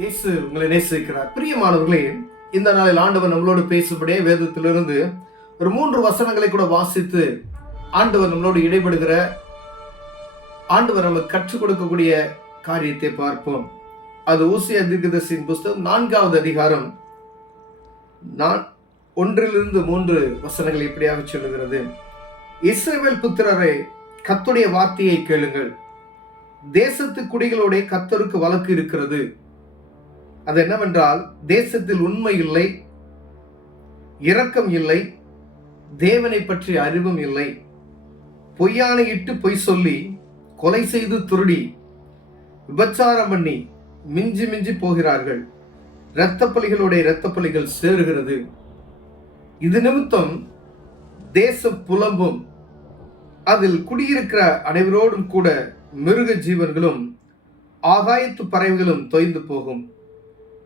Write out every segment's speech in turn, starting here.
இயேசு உங்களை நேசிக்கிறார். பிரியமானவர்களே, இந்த நாளில் ஆண்டவர் நம்மளோடு பேசும்படியே வேதத்திலிருந்து ஒரு 3 வசனங்களை கூட வாசித்து ஆண்டவர் நம்மளோடு இடைபடுகிற ஆண்டவர் நமக்கு கற்றுக் கொடுக்கக்கூடிய காரியத்தை பார்ப்போம். அது ஓசியா தீர்க்கதரிசியின் புஸ்தகம் 4வது அதிகாரம் 1-3 வசனங்கள் இப்படியாக சொல்லுகிறது. இஸ்ரவேல் புத்திரரே, கர்த்தருடைய வார்த்தையை கேளுங்கள். தேசத்து குடிகளோட கர்த்தருக்கு வழக்கு இருக்கிறது. அது என்னவென்றால், தேசத்தில் உண்மை இல்லை, இரக்கம் இல்லை, தேவனை பற்றிய அறிவும் இல்லை. பொய்யானையிட்டு பொய் சொல்லி, கொலை செய்து திருடி, விபச்சாரம் பண்ணி மிஞ்சி மிஞ்சி போகிறார்கள். இரத்தப்பலிகளுடைய இரத்தப்பலிகள் சேருகிறது. இது நிமித்தம் தேசம் புலம்பும், அதில் குடியிருக்கிற அனைவரோடும் கூட மிருக ஜீவன்களும் ஆகாயத்து பறவைகளும் தொய்ந்து போகும்,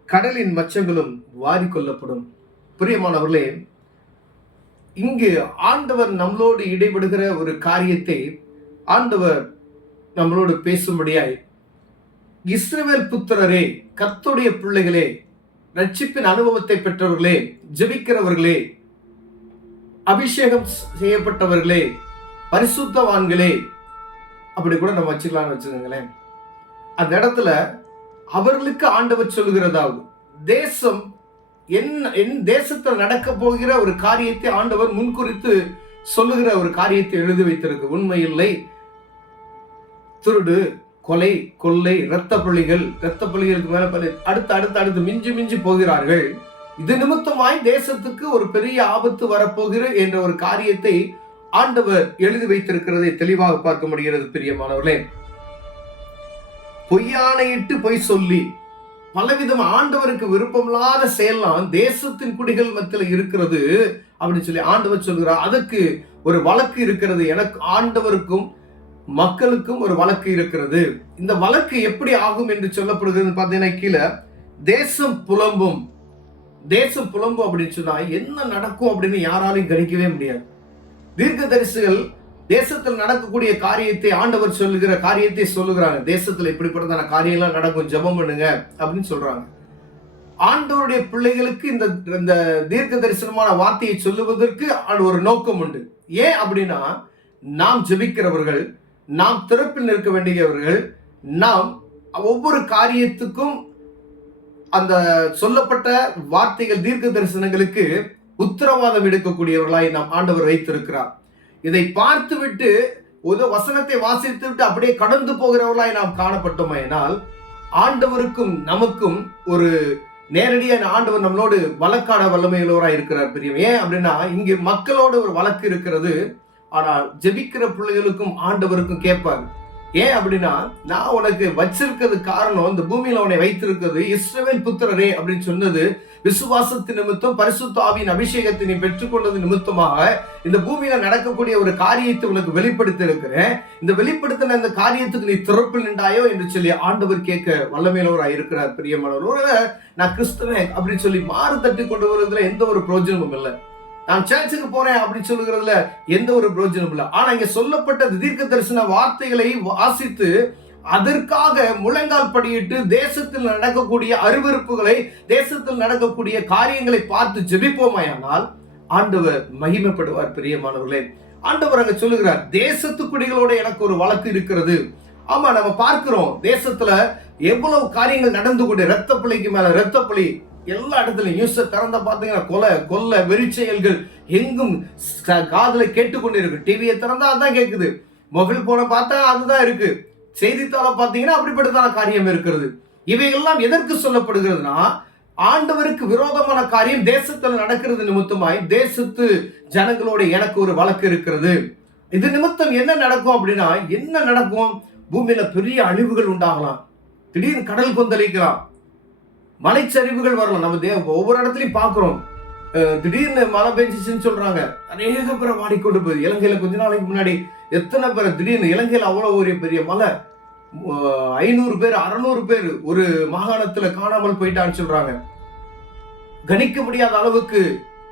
கடலின் மச்சங்களும் வாரிக்கொள்ளப்படும். பிரியமானவர்களே, இங்கு ஆண்டவர் நம்மளோடு இடைபடுகிற ஒரு காரியத்தை ஆண்டவர் நம்மளோடு பேசும்படியாய், இஸ்ரவேல் புத்திரரே, கர்த்தருடைய பிள்ளைகளே, ரட்சிப்பின் அனுபவத்தை பெற்றவர்களே, ஜெபிக்கிறவர்களே, அபிஷேகம் செய்யப்பட்டவர்களே, பரிசுத்தவான்களே, அப்படி கூட நம்ம வச்சுக்கலாம்னு வச்சுக்கோங்களேன். அந்த இடத்துல அவர்களுக்கு ஆண்டவர் சொல்லுகிறதாவது, தேசம் என் தேசத்தில் நடக்க போகிற ஒரு காரியத்தை ஆண்டவர் முன்குறித்து சொல்லுகிற ஒரு காரியத்தை எழுதி வைத்திருக்கு. உண்மை இல்லை, திருடு, கொலை, கொள்ளை, இரத்த பலிகளுக்கு மேல அடுத்து மிஞ்சி மிஞ்சி போகிறார்கள். இது நிமித்தமாய் தேசத்துக்கு ஒரு பெரிய ஆபத்து வரப்போகிற என்ற ஒரு காரியத்தை ஆண்டவர் எழுதி வைத்திருக்கிறதை தெளிவாக பார்க்க முடிகிறது. பிரியமானவர்களே, பொய்யானையிட்டு பொய் சொல்லி, பலவிதம் ஆண்டவருக்கு விருப்பமில்லாத செயலாம் தேசத்தின் குடிகள் மத்தியில் இருக்கிறது அப்படின்னு சொல்லி ஆண்டவர் சொல்கிறார். அதுக்கு ஒரு வழக்கு இருக்கிறது. எனக்கு ஆண்டவருக்கும் மக்களுக்கும் ஒரு வழக்கு இருக்கிறது. இந்த வழக்கு எப்படி ஆகும் என்று சொல்லப்படுகிறது பார்த்தீங்கன்னா, கீழே தேசம் புலம்பும். தேசம் புலம்பும் அப்படின்னு சொன்னா என்ன நடக்கும் அப்படின்னு யாராலையும் கணிக்கவே முடியாது. தீர்க்கதரிசிகள் தேசத்தில் நடக்கக்கூடிய காரியத்தை, ஆண்டவர் சொல்லுகிற காரியத்தை சொல்லுகிறாங்க. தேசத்துல இப்படிப்பட்ட காரியம்லாம் நடக்கும், ஜெபம் பண்ணுங்க அப்படின்னு சொல்றாங்க. ஆண்டவருடைய பிள்ளைகளுக்கு இந்த தீர்க்க தரிசனமான வார்த்தையை சொல்லுவதற்கு ஒரு நோக்கம் உண்டு. ஏன் அப்படின்னா, நாம் ஜெபிக்கிறவர்கள், நாம் திறப்பில் நிற்க வேண்டியவர்கள், நாம் ஒவ்வொரு காரியத்துக்கும் அந்த சொல்லப்பட்ட வார்த்தைகள், தீர்க்க தரிசனங்களுக்கு உத்தரவாதம் எடுக்கக்கூடியவர்களாய் நாம் ஆண்டவர் வைத்திருக்கிறார். இதை பார்த்து விட்டு ஒரு வசனத்தை வாசித்து விட்டு அப்படியே கடந்து போகிறவர்களாய் நாம் காணப்பட்டோமானால், ஆண்டவருக்கும் நமக்கும் ஒரு நேரடியாக ஆண்டவர் நம்மளோடு வழக்காட வல்லமையுள்ளவராய் இருக்கிறார். பெரிய ஏன் அப்படின்னா, இங்கு மக்களோடு ஒரு வழக்கு இருக்கிறது. ஆனால் ஜெபிக்கிற பிள்ளைகளுக்கும் ஆண்டவருக்கும் கேட்பாங்க. ஏன் அப்படின்னா, நான் உனக்கு வச்சிருக்கிறது காரணம், இந்த பூமியில உன்னை வைத்திருக்கிறது இஸ்ரவேல் புத்திரரே அப்படின்னு சொன்னது விசுவாசத்தின் நிமித்தம், பரிசுத்த ஆவியின் அபிஷேகத்தை நீ பெற்றுக்கொண்டது நிமித்தமாக இந்த பூமியில நடக்கக்கூடிய ஒரு காரியத்தை உனக்கு வெளிப்படுத்தி இருக்கிறேன். இந்த வெளிப்படுத்தின இந்த காரியத்துக்கு நீ திறப்பில் நின்றாயோ என்று சொல்லி ஆண்டவர் கேட்க வல்லமையுள்ளவராய் இருக்கிறார். பிரியமானவர், நான் கிறிஸ்தவன் அப்படின்னு சொல்லி மாறு தட்டி கொண்டு வருவதுல எந்த ஒரு பிரயோஜனமும் இல்லை. நான் சர்ச்சுக்கு போறேன் அப்படின்னு சொல்லுகிறதுல எந்த ஒரு பிரயோஜனமும் இல்லை. ஆனா இங்க சொல்லப்பட்ட தீர்க்க தரிசன வார்த்தைகளை வாசித்து அதற்காக முழங்கால் படியிட்டு தேசத்தில் நடக்கக்கூடிய அருவருப்புகளை, தேசத்தில் நடக்கக்கூடிய காரியங்களை பார்த்து ஜெபிப்போமாயானால் ஆண்டவர் மகிமைப்படுவார். பிரியமானவர்களே, ஆண்டவர் அங்க சொல்லுகிறார், தேசத்து குடிகளோட எனக்கு ஒரு வழக்கு இருக்கிறது. ஆமா, நம்ம பார்க்கிறோம் தேசத்துல எவ்வளவு காரியங்கள் நடந்து கொண்டு, இரத்த பலிக்கு மேல இரத்த பலி எல்லா இடத்துலயும். நியூஸை திறந்த பாத்தீங்கன்னா கொலை, கொள்ளை, வெறிச்செயல்கள் எங்கும் காதுல கேட்டுக்கொண்டு இருக்கு. டிவியை திறந்தா அதான் கேட்குது, மொபைல் போன பார்த்தா அதுதான் இருக்கு, செய்தித்தாளை பார்த்தீங்கன்னா அப்படிப்பட்டதான காரியம் இருக்கிறது. இவையெல்லாம் எதற்கு சொல்லப்படுகிறதுனா, ஆண்டவருக்கு விரோதமான காரியம் தேசத்தில் நடக்கிறது நிமித்தமாய் தேசத்து ஜனங்களோட எனக்கு ஒரு வழக்கு இருக்கிறது. இது நிமித்தம் என்ன நடக்கும் அப்படின்னா, என்ன நடக்கும், பூமியில பெரிய அழிவுகள் உண்டாகலாம், திடீர்னு கடல் கொந்தளிக்கலாம், மலைச்சரிவுகள் வரலாம். நம்ம ஒவ்வொரு இடத்துலையும் பார்க்கிறோம், திடீர்னு மழை பெஞ்சிச்சுன்னு சொல்றாங்க, அநேக பேரை வாடிக்கொண்டு போகுது. இலங்கையில கொஞ்ச நாளைக்கு முன்னாடி எத்தனை பேர் திடீர்னு, இலங்கையில அவ்வளவு ஒரு பெரிய மழை, 500 பேர் 600 பேர் ஒரு மாகாணத்துல காணாமல் போயிட்டான்னு சொல்றாங்க. கணிக்க முடியாத அளவுக்கு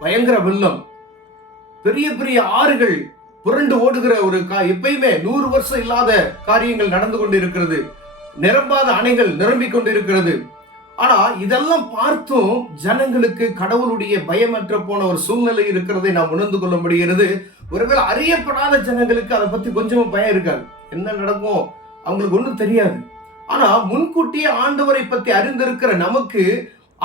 பயங்கர வெள்ளம், பெரிய பெரிய ஆறுகள் புரண்டு ஓடுகிற ஒரு எப்பயுமே 100 வருஷம் இல்லாத காரியங்கள் நடந்து கொண்டு இருக்கிறது. நிரம்பாத அணைகள் நிரம்பிக் கொண்டிருக்கிறது. ஆனா இதெல்லாம் பார்த்தும் ஜனங்களுக்கு கடவுளுடைய பயமற்ற போன ஒரு சூழ்நிலை இருக்கிறதை நாம் உணர்ந்து கொள்ள முடிகிறது. ஒருவேளை அறியப்படாத ஜனங்களுக்கு அதை பத்தி கொஞ்சமும் பயம் இருக்காது. என்ன நடக்கும் அவங்களுக்கு ஒண்ணும் தெரியாது. ஆனா முன்கூட்டியே ஆண்டவரை பத்தி அறிந்திருக்கிற நமக்கு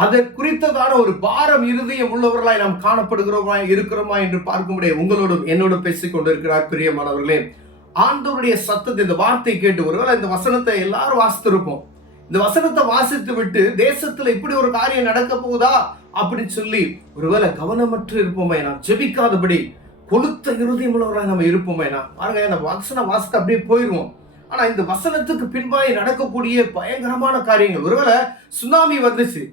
அதை குறித்ததான ஒரு பாரம் இருதயம் உள்ளவர்களாய் நாம் காணப்படுகிறோமா இருக்கிறோமா என்று பார்க்க முடியாது. உங்களோடும் என்னோட பேசிக் கொண்டிருக்கிறார் பிரியமானவர்களே. ஆண்டவருடைய சத்தத்தை, இந்த வார்த்தை கேட்டு, ஒருவேளை இந்த வசனத்தை எல்லாரும் வாசித்திருப்போம். இந்த வசனத்தை வாசித்து விட்டு தேசத்துல இப்படி ஒரு காரியம் நடக்க போகுதா அப்படின்னு சொல்லி ஒருவேளை கவனமற்று இருப்போமே, நாம் ஜெபிக்காதபடி கொளுத்த இருதயம் உள்ளவராக நம்ம இருப்போமே. பாருங்க, இந்த வசனம் வாசித்து அப்படியே போயிடுவோம். ஆனா இந்த வசனத்துக்கு பின்பாய் நடக்கக்கூடிய பயங்கரமான காரியங்கள், ஒருவேளை சுனாமி வந்துச்சு,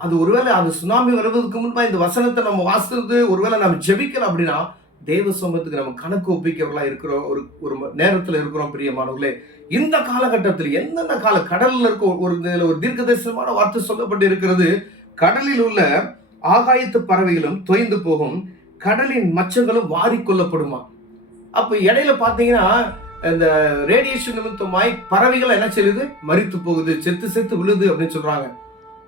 அது ஒருவேளை அது சுனாமி வருவதற்கு முன்பா இந்த வசனத்தை நம்ம வாசித்து ஒருவேளை நம்ம ஜெபிக்கல அப்படின்னா தேவ சமூகத்துக்கு நம்ம கணக்கு ஒப்பிக்கிறவர்களா இருக்கிறோம். ஒரு நேரத்துல இருக்கிறோம் பிரியமானவர்களே. இந்த காலகட்டத்தில் எந்தெந்த கடல்ல இருக்க ஒரு தீர்க்கதரிசனமான வார்த்தை சொல்லப்பட்டு இருக்கிறது. கடலில் உள்ள ஆகாயத்து பறவைகளும் தொய்ந்து போகும், கடலின் மச்சங்களும் வாரி கொள்ளப்படுமா. அப்ப இடையில பாத்தீங்கன்னா இந்த ரேடியேஷன் நிமித்தமாய் பறவைகள் என்ன செய்யுது, மரித்து போகுது, செத்து விழுது அப்படின்னு சொல்றாங்க.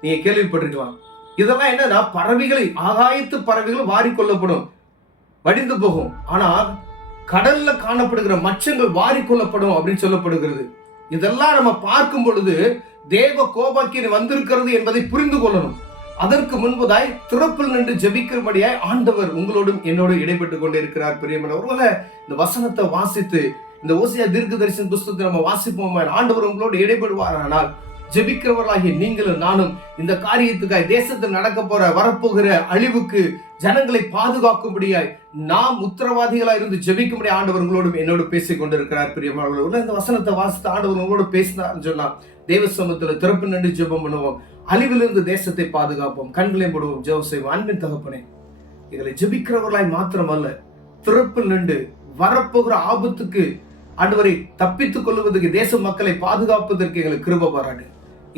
நீங்க கேள்விப்பட்டிருக்கலாம். இதெல்லாம் என்னன்னா பறவைகளை, ஆகாயத்து பறவைகள் வாரி கொள்ளப்படும், வடிந்து போகும். ஆனா கடல்ல காணப்படுகிற மச்சங்கள் வாரி கொள்ளப்படும் அப்படின்னு சொல்லப்படுகிறது. இதெல்லாம் நம்ம பார்க்கும் பொழுது தேவ கோபாக்கியன் வந்திருக்கிறது என்பதை புரிந்து கொள்ளணும். அதற்கு முன்பதாய் திறப்பில் நின்று ஜெபிக்கிறபடியாய் ஆண்டவர் உங்களோடும் என்னோடு இடைப்பட்டுக் கொண்டே இருக்கிறார் பிரியமானவர்களே. இந்த வசனத்தை வாசித்து இந்த ஓசியா தீர்க்கதரிசன புஸ்தகத்தை நம்ம வாசிப்போம். ஆண்டவர் உங்களோடு இடைப்படுவார். ஆனால் ஜெபிக்கிறவர்களாகிய நீங்களும் நானும் இந்த காரியத்துக்காய், தேசத்தில் நடக்க போற வரப்போகிற அழிவுக்கு ஜனங்களை பாதுகாக்கும்படியாய் நாம் உத்தரவாதிகளா இருந்து ஜெபிக்கும்படி ஆண்டவர் உங்களோடும் என்னோடு பேசிக் கொண்டிருக்கிறார் பிரியமானவர்களே. இந்த வசனத்தை வாசித்து ஆண்டவர் உங்களோடு பேசினார் சொன்னா தேவ சமூகத்துல திறப்பு நின்று ஜெபம் பண்ணுவோம். அழிவிலிருந்து தேசத்தை பாதுகாப்போம். கண்களை போடுவோம், ஜெபம் செய்வோம். அன்பின் தகப்பனே, எங்களை ஜெபிக்கிறவர்களாய் மாத்திரமல்ல, திறப்பில் நின்று வரப்போகிற ஆபத்துக்கு ஆண்டவரை தப்பித்துக் கொள்வதற்கு, தேச மக்களை பாதுகாப்பதற்கு எங்களுக்கு கிருபை பாராட்டு.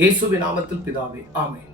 இயேசுவின் நாமத்தில் பிதாவே, ஆமென்.